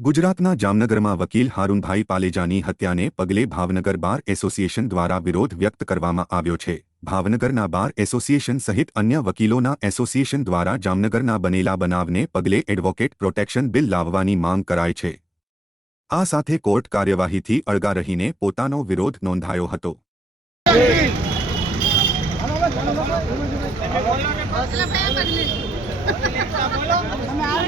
ગુજરાતના જામનગરમાં વકીલ હારૂનભાઈ પાલેજાની હત્યાને પગલે ભાવનગર બાર એસોસિએશન દ્વારા વિરોધ વ્યક્ત કરવામાં આવ્યો છે ભાવનગરના બાર એસોસિએશન સહિત અન્ય વકીલોના એસોસિએશન દ્વારા જામનગરના બનેલા બનાવને પગલે એડવોકેટ પ્રોટેક્શન બિલ લાવવાની માંગ કરાઈ છે આ સાથે કોર્ટ કાર્યવાહીથી અળગા રહીને પોતાનો વિરોધ નોંધાયો હતો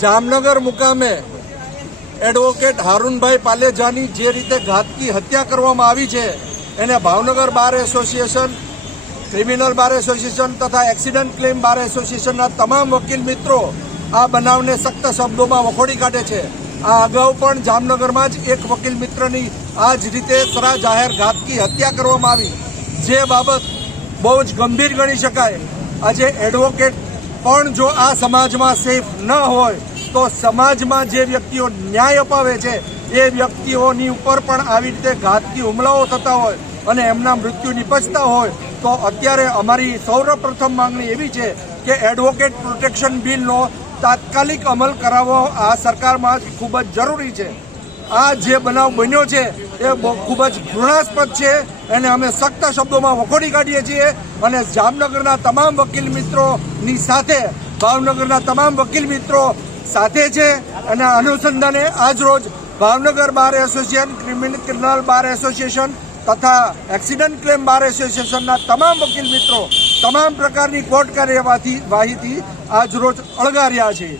જામનગર મુકામે એડવોકેટ હારૂનભાઈ પાલેજાની જે રીતે ઘાતકી હત્યા કરવામાં આવી છે, એને Bhavnagar bar association, criminal bar association તથા એક્સિડન્ટ ક્લેમ બાર એસોસિએશનના તમામ વકીલ મિત્રો આ બનાવને સખ્ત શબ્દોમાં વખોડી કાઢે છે. આ અગાઉ પણ જામનગરમાં જ એક વકીલ મિત્રની આ જ રીતે સરા જાહેર ઘાતકી હત્યા કરવામાં આવી. જે બાબત બહુ જ ગંભીર ગણી શકાય. આજે એડવોકેટ પણ જો આ સમાજમાં સેફ ન હોય, તો સમાજમાં જે વ્યક્તિઓ ન્યાય અપાવે છે, એ વ્યક્તિઓની ઉપર પણ આવી રીતે ઘાતકી હુમલાઓ થતા હોય અને એમના મૃત્યુ નિપજતા હોય, તો અત્યારે અમારી સૌપ્રથમ માંગણી એવી છે કે એડવોકેટ પ્રોટેક્શન બિલનો તાત્કાલિક અમલ કરાવવો આ સરકારમાં ખૂબ જ જરૂરી છે. આ જે બનાવ બન્યો છે, એ ખૂબ જ ઘૃણાસ્પદ છે એને અમે સખ્ત શબ્દોમાં વખોડી કાઢીએ છીએ અને જામનગરના તમામ વકીલ મિત્રોની સાથે, ભાવનગરના તમામ વકીલ મિત્રો સાથે છે અને અનુસંધાને આજરોજ Bhavnagar bar association criminal criminal bar association તથા એક્સિડન્ટ ક્લેમ બાર એસોસિએશનના તમામ વકીલ મિત્રો તમામ પ્રકારની કોર્ટ કાર્યવાહીથી વાહીથી આજરોજ અળગા છે.